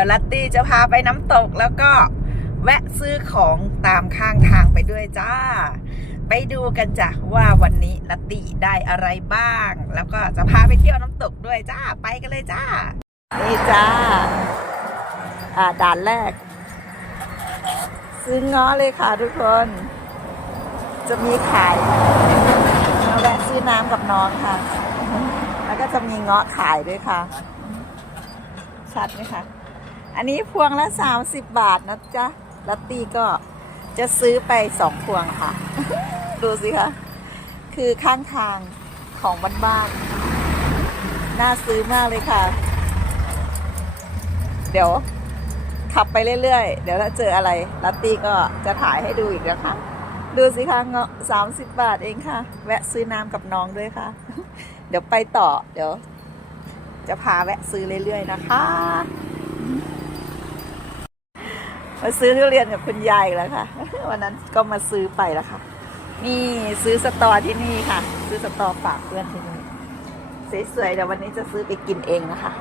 ยวลัตตี้จะพาไปน้ำตกแล้วก็แวะซื้อของตามข้างทางไปด้วยจ้า ไปดูกันจ้ะว่าวันนี้ลัตตี้ได้อะไรบ้าง แล้วก็จะพาไปเที่ยวน้ำตกด้วยจ้า ไปกันเลยจ้า นี่จ้า อ่าด่านแรก ซื้อง้อเลยค่ะทุกคน จะมีขายมาแวะซื้อน้ำกับน้องค่ะ แล้วก็จะมีเงาะขายด้วยค่ะ ชัดไหมคะ อันนี้พวงละ 30 บาทนะจ๊ะลัตตี้ก็จะซื้อไปสองพวงค่ะ ดูสิคะคือข้างทางของบ้านๆน่าซื้อมากเลยค่ะ เดี๋ยวขับไปเรื่อยๆ เดี๋ยวถ้าเจออะไรลัตตี้ก็จะถ่ายให้ดูอีกนะคะ ดูสิคะเงาะสามสิบบาทเองค่ะ แวะซื้อน้ำกับน้องด้วยค่ะ เดี๋ยวไปต่อ เดี๋ยว จะพาแวะซื้อเรื่อยๆนะคะ มาซื้อทุเรียนกับคุณยายอีกแล้วค่ะ วันนั้นก็มาซื้อไปแล้วค่ะ นี่ซื้อสตอที่นี่ค่ะ ซื้อสตอฝากเพื่อนที่นี่สวยๆเดี๋ยววันนี้จะซื้อไปกินเองนะคะ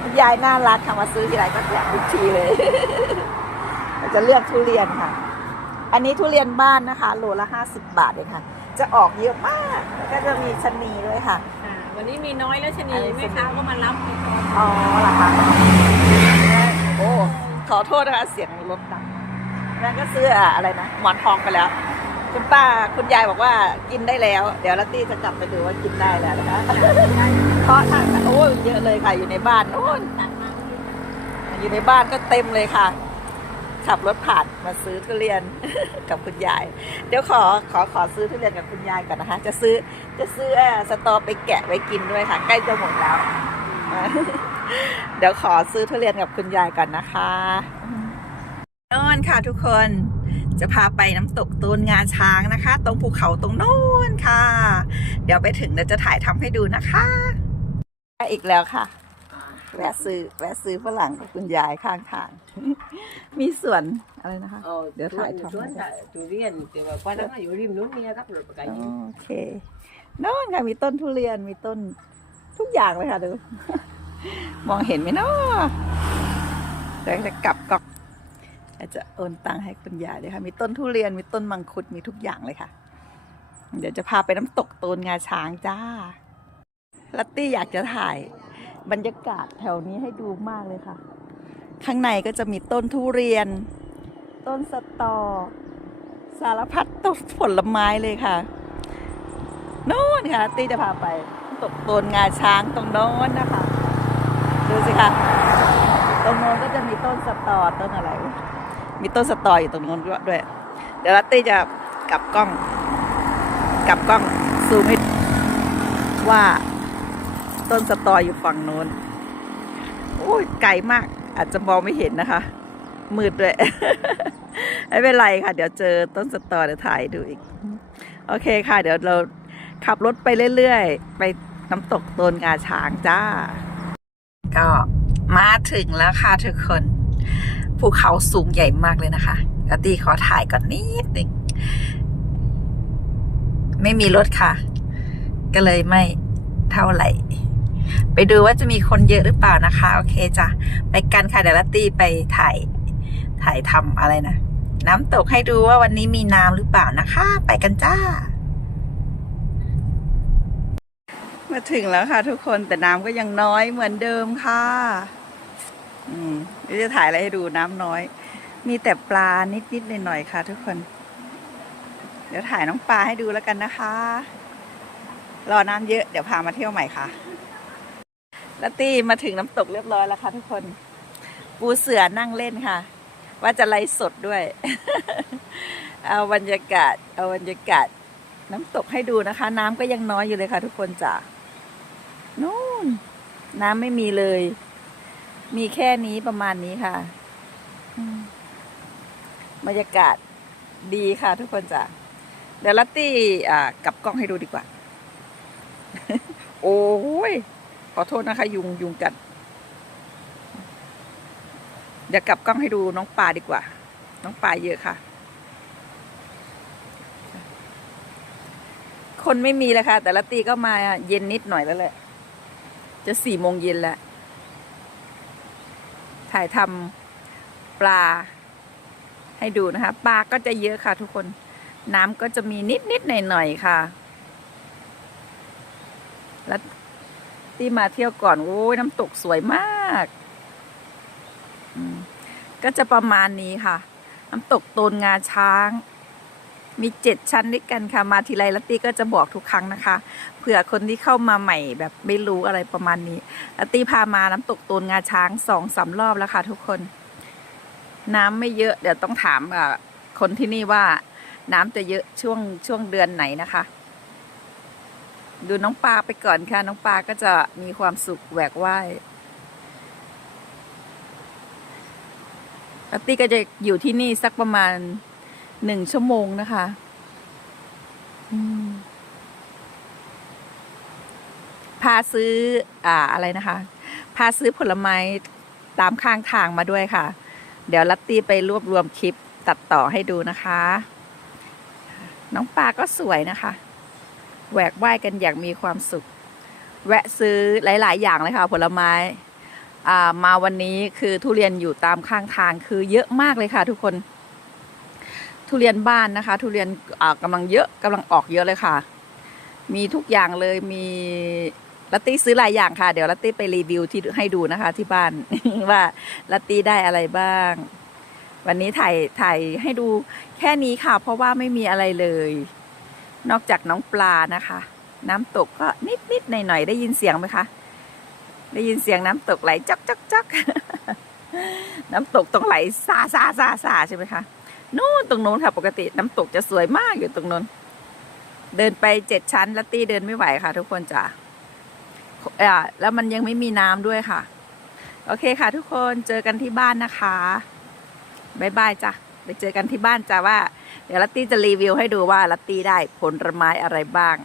คุณยายน่ารักค่ะมาซื้อที่ไรก็แจกทุกทีเลยเราจะเลือกทุเรียนค่ะ อันนี้ทุเรียนบ้านนะคะ โลละห้าสิบบาทเองค่ะ จะออกเยอะมากแล้วก็จะมีชะนีด้วยค่ะอ่าวันนี้มีน้อยแล้วชะนีอันนี้แม่ค้าก็มารับไปก่อนอ๋อเหรอคะโอ้ ขอโทษนะคะเสียงรถดังนั่นก็ซื้ออะไรนะหมอนทองไปแล้ว คุณป้าคุณยายบอกว่ากินได้แล้ว เดี๋ยวลัตตี้จะกลับไปดูว่ากินได้แล้วนะคะเพราะทางโอ้ยเยอะเลยค่ะอยู่ในบ้านโน่นอยู่ในบ้านก็เต็มเลยค่ะ ขับรถผ่านมาซื้อทุเรียนกับคุณยาย เดี๋ยวขอขอขอซื้อทุเรียนกับคุณยายก่อนนะคะ จะซื้อจะซื้อเอ่อสตอไปแกะไว้กินด้วยค่ะ ใกล้จะหมดแล้ว เดี๋ยวขอซื้อทุเรียนกับคุณยายก่อนนะคะนอนค่ะทุกคนจะพาไปน้ำตกตูนงาช้างนะคะ ตรงภูเขาตรงโน้นค่ะ เดี๋ยวไปถึงเดี๋ยวจะถ่ายทำให้ดูนะคะอีกแล้วค่ะ แวะซื้อแวะซื้อฝรั่งกับคุณยายข้างทาง มีสวนอะไรนะคะเออเดี๋ยวถ่ายทำสวนทุเรียนแต่ว่าควันนั้นอยู่ริมนู้นเนี่ยครับรถประกันโอเคโน่นค่ะมีต้นทุเรียนมีต้นทุกอย่างเลยค่ะดู มองเห็นไหมเนาะเดี๋ยวจะกลับก็อาจจะโอนตังค์ให้คุณยายเลยค่ะ มีต้นทุเรียน มีต้นมังคุด มีทุกอย่างเลยค่ะ เดี๋ยวจะพาไปน้ำตกโตนงาช้างจ้า ลัตตี้อยากจะถ่ายบรรยากาศแถวนี้ให้ดูมากเลยค่ะ ข้างในก็จะมีต้นทุเรียน ต้นสตอ สารพัดต้นผลไม้เลยค่ะโน่นค่ะลัตตี้จะพาไปตกโตนงาช้างตรงโน้นนะคะ ดูสิคะตรงโน้นก็จะมีต้นสตอต้นอะไร มีต้นสตออยู่ตรงโน้นด้วย เดี๋ยวลัตตี้จะกลับกล้อง กลับกล้องซูมให้ว่าต้นสตออยู่ฝั่งโน้นโอ้ยไกลมากอาจจะมองไม่เห็นนะคะ มืดด้วย ไม่เป็นไรค่ะ เดี๋ยวเจอต้นสตอเดี๋ยวถ่ายดูอีก โอเคค่ะ เดี๋ยวเราขับรถไปเรื่อยๆ ไปน้ำตกโตนงาช้างจ้า มาถึงแล้วค่ะทุกคนภูเขาสูงใหญ่มากเลยนะคะกตีขอถ่ายก่อนนิดหนึ่งไม่มีรถค่ะ ก็เลยไม่เท่าไหร่ ไปดูว่าจะมีคนเยอะหรือเปล่านะคะ โอเคจ้ะไปกันค่ะเดี๋ยวลัตตี้ไปถ่ายถ่ายทำอะไรนะน้ำตกให้ดูว่าวันนี้มีน้ำหรือเปล่านะคะ ไปกันจ้า มาถึงแล้วค่ะทุกคนแต่น้ำก็ยังน้อยเหมือนเดิมค่ะ อืมเดี๋ยวจะถ่ายอะไรให้ดูน้ำน้อย มีแต่ปลานิดๆหน่อยๆค่ะ ทุกคน เดี๋ยวถ่ายน้องปลาให้ดูแล้วกันนะคะ รอน้ำเยอะเดี๋ยวพามาเที่ยวใหม่ค่ะลัตตี้มาถึงน้ำตกเรียบร้อยแล้วค่ะ ทุกคน ปูเสือนั่งเล่นค่ะ ว่าจะไลฟ์สดด้วย เอาบรรยากาศ เอาบรรยากาศ น้ำตกให้ดูนะคะ น้ำก็ยังน้อยอยู่เลยค่ะ ทุกคนจ้ะนู่น น้ำไม่มีเลย มีแค่นี้ประมาณนี้ค่ะบรรยากาศดีค่ะทุกคนจ้ะเดี๋ยวลัตตี้อ่ากลับกล้องให้ดูดีกว่า โอ้ย ขอโทษนะคะ ยุงยุงกัดเดี๋ยวกลับกล้องให้ดูน้องปลาดีกว่า น้องปลาเยอะค่ะ คนไม่มีเลยค่ะ แต่ละตีก็มาเย็นนิดหน่อยแล้วแหละ จะสี่โมงเย็นแล้ว ถ่ายทำปลาให้ดูนะคะ ปลาก็จะเยอะค่ะทุกคน น้ำก็จะมีนิดนิดหน่อยหน่อยๆค่ะ แล้วที่มาเที่ยวก่อนโอ้ยน้ำตกสวยมากก็จะประมาณนี้ค่ะ น้ำตกโตนงาช้าง มีเจ็ดชั้นด้วยกันค่ะ มาทีไรลัตตี้ก็จะบอกทุกครั้งนะคะ เผื่อคนที่เข้ามาใหม่แบบไม่รู้อะไรประมาณนี้ ลัตตี้พามาน้ำตกโตนงาช้างสองสามรอบแล้วค่ะ ทุกคน น้ำไม่เยอะเดี๋ยวต้องถามอ่าคนที่นี่ว่า น้ำจะเยอะช่วงช่วงเดือนไหนนะคะ ดูน้องปลาไปก่อนค่ะ น้องปลาก็จะมีความสุขแหวกว่ายลัตตี้ก็จะอยู่ที่นี่สักประมาณ หนึ่งชั่วโมงนะคะพาซื้อ อ่า อะไรนะคะ พาซื้อผลไม้ตามข้างทางมาด้วยค่ะ เดี๋ยวลัตตี้ไปรวบรวมคลิปตัดต่อให้ดูนะคะ น้องปลาก็สวยนะคะ แหวกว่ายกันอย่างมีความสุข แวะซื้อหลาย ๆ อย่างเลยค่ะ ผลไม้อ่ามาวันนี้คือทุเรียนอยู่ตามข้างทางคือเยอะมากเลยค่ะทุกคน ทุเรียนบ้านนะคะ ทุเรียนอ่ากำลังเยอะกำลังออกเยอะเลยค่ะ มีทุกอย่างเลยมีลัตตี้ซื้อหลายอย่างค่ะ เดี๋ยวลัตตี้ไปรีวิวที่ให้ดูนะคะ ที่บ้านว่าลัตตี้ได้อะไรบ้าง วันนี้ถ่ายถ่ายให้ดูแค่นี้ค่ะ เพราะว่าไม่มีอะไรเลย นอกจากน้องปลานะคะ น้ำตกก็นิดนิดหน่อยหน่อยๆได้ยินเสียงไหมคะได้ยินเสียงน้ำตกไหลจ๊อกจ๊อกจ๊อกน้ำตกต้องไหลซาซาซาซาใช่ไหมคะ นู่นตรงนู้นค่ะ ปกติน้ำตกจะสวยมากอยู่ตรงนู้น เดินไปเจ็ดชั้นแล้วตีเดินไม่ไหวค่ะ ทุกคนจ้ะอ่าแล้วมันยังไม่มีน้ำด้วยค่ะ โอเคค่ะ ทุกคนเจอกันที่บ้านนะคะบายบายจ้ะไปเจอกันที่บ้านจ้ะว่า เดี๋ยวลัตตี้จะรีวิวให้ดูว่าลัตตี้ได้ผลไม้อะไรบ้าง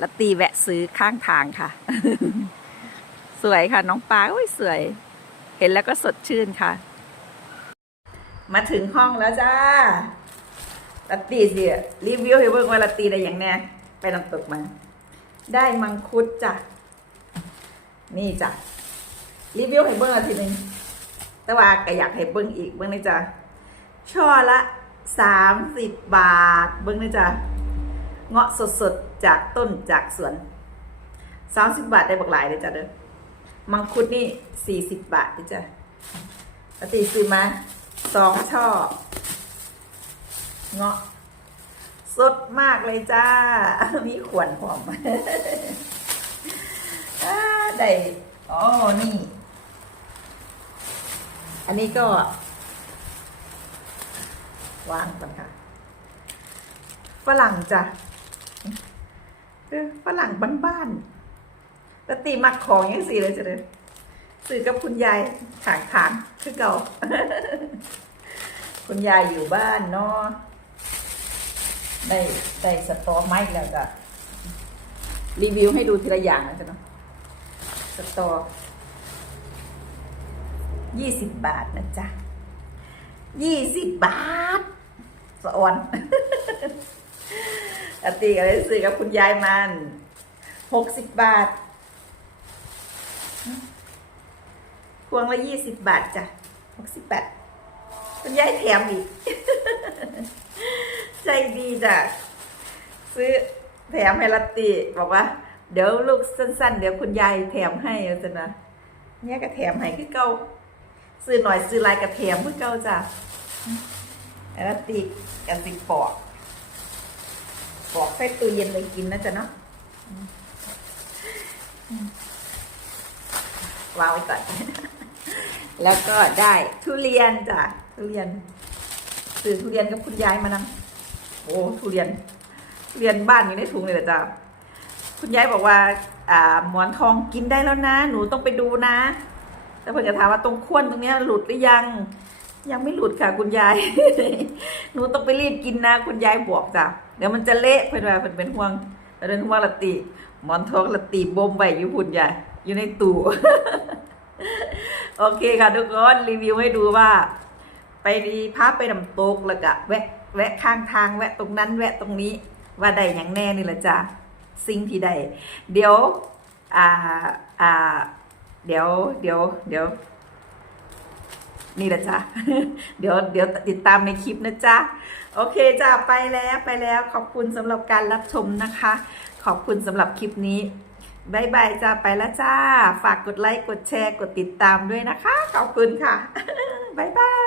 ลัตตี้แวะซื้อข้างทางค่ะ สวยค่ะน้องปลาอุ้ยสวย เห็นแล้วก็สดชื่นค่ะ มาถึงห้องแล้วจ้าลัตตีสิรีวิวให้เบิ่งว่าลัตตีได้อย่างแน่ไปน้ำตกมา ได้มังคุดจ้ะ นี่จ้ะ รีวิวให้เบิ่งอาทีหนึ่งแต่ว่าก็อยากให้เบิ่งอีกเบิ่งนี่จ้ะ ช่อละสามสิบบาท เบิ่งนี่จ้ะ เงาะสดๆ จากต้นจากสวนสามสิบบาทได้บักหลายเลยจ้ะเด้อ มังคุดนี่สี่สิบบาทนี่จ้ะปกติซื้อมา สองช่อ เงาะสดมากเลยจ้า มีขวนหอมได้อ๋อนี่ อันนี้ก็ วางก่อนค่ะ ฝรั่งจ้ะคือฝรั่งบ้านๆปกติมักของยังสี่เลยจ้ะเลยซื้อกับคุณยายถางถางๆคือเก่า คุณยายอยู่บ้านเนาะได้ได้สตอไม้แล้วก็รีวิวให้ดูทีละอย่างนะจ๊ะเนาะสตอยี่สิบบาทนะจ๊ะยี่สิบบาทสะออนปกติก็เลยซื้อกับคุณยายมันหกสิบบาทพวงละยี่สิบบาทจ้ะหกสิบบาท คุณยายแถมอีก ใจดีจ้ะ ซื้อแถมให้ลัตตีบอกว่า เดี๋ยวลูกสั้น ๆ เดี๋ยวคุณยายแถมให้เอาจ้ะนะเนี่ยก็แถมให้คือเก่าซื้อหน่อยซื้อลายกระแถมคือเก่าจ้ะแล้วลัตตีกันสิปอกปอกใส่ตู้เย็นเลยกินนะจ๊ะเนาะวางไว้ก่อนแล้วก็ได้ทุเรียนจ้ะ ทุเรียนซื้อทุเรียนกับคุณยายมานำโอ้ทุเรียนเรียนบ้านอยู่ในถุงเลยจ้ะคุณยายบอกว่า อ่า หมอนทองกินได้แล้วนะ หนูต้องไปดูนะ แต่เพื่อนจะถามว่าตรงขั้วนตรงนี้หลุดหรือยัง ยังไม่หลุดค่ะคุณยาย หนูต้องไปรีบกินนะ คุณยายบอกจ้ะ เดี๋ยวมันจะเละเพื่อนว่าเพื่อนเป็นห่วงเพื่อนห่วงละตีหมอนทองละตีบ่มไว้อยู่คุณยายอยู่ในตู้ โอเคค่ะทุกคนรีวิวให้ดูว่า ไปดีพาไปน้ำตกแล้วก็แวะแวะข้างทางแวะตรงนั้น แวะตรงนี้ว่าได้อย่างแน่นี่ละจ้ะสิ่งที่ได้เดี๋ยวอ่าอ่าเดี๋ยวเดี๋ยวเดี๋ยวนี่แหละจ้ะ เดี๋ยวเดี๋ยวติดตามในคลิปนะจ๊ะ โอเคจ้ะไปแล้วไปแล้วขอบคุณสำหรับการรับชมนะคะ ขอบคุณสำหรับคลิปนี้บายบายจ้าไปแล้วจ้า ฝากกดไลค์ กดแชร์ กดติดตามด้วยนะคะ ขอบคุณค่ะบายบาย